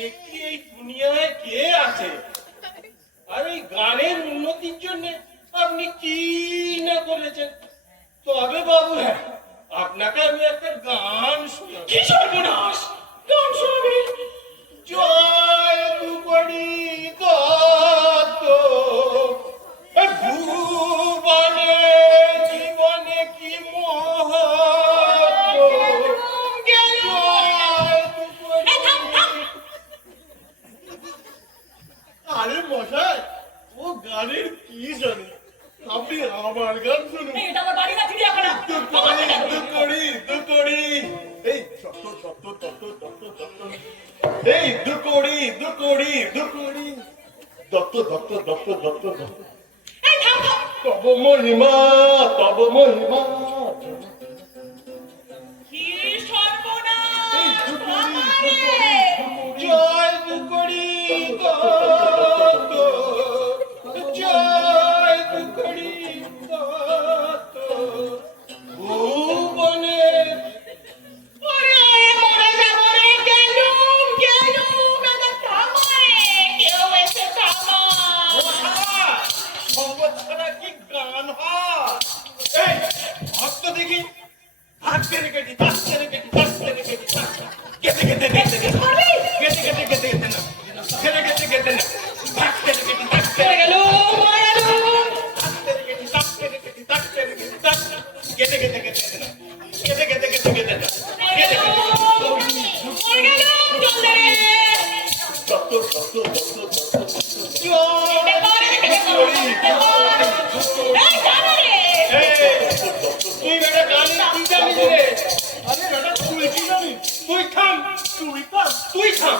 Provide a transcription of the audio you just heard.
ব্যক্তি এই দুনিয়ায় কে আছে? আর এই গানের উন্নতির জন্য আপনি কি না করেছেন? তবে বাবু, হ্যাঁ, আপনাকে আমি একটা গান শোনাবো। কি সর্বনাশ! গান শোনাবে? জয় দুপড়ি দত্ত ভুবনে জীবনে কি মহত্ব। আরে মশাই, ও গানের কি জানে? আপনি আমার গান শুনুন। এটা আমার বাড়ি না, চিড়িয়াখানা। দুকড়ি দুকড়ি, এই দত্ত দত্ত দত্ত দত্ত দত্ত, এই দুকড়ি দুকড়ি দুকড়ি, দত্ত দত্ত দত্ত দত্ত দত্ত। এই থাম থাম। তব মহিমা তব মহিমা। কি সর্বনাশ! এই দুকড়ি বাবারে! দুকড়ি, জয় দুকড়ি দত্ত, জয় দুকড়ি দত্ত ভুবনে। ওরে, মরে যাবো রে, গেলুম, গেলুম, এদের থামায়, কেউ এসে থামায়। খবর ছাড়া কি গান হয়? এই ভক্ত দেখি, হাঁটতে রেখেছি, হাঁটতে রেখেছি, হাঁটতে রেখেছি, গেতে গেতে গেতে গেতে পারবি? গেতে গেতে গেতে গেতে না, গেতে গেতে গেতে না, হাঁটতে রেখেছি, হাঁটতে মরে রেখেছি, গেলুম, মরে গেলুম। হাঁটতে রেখেছি, হাঁটতে রেখেছি, হাঁটতে রেখেছি, গেতে গেতে গেতে না, গেতে গেতে গেতে গেতে না, মরে গেতে গেলুম, মরে গেলুম, জল দে রে। দত্ত দত্ত দত্ত দত্ত এটা করে, এটা করে, এটা করে। এই জানো রে। তুই বেটা গানের কি জানিস রে? আরে বেটা তুই কি জানিস? তুই থাম, তুই থাম, তুই থাম।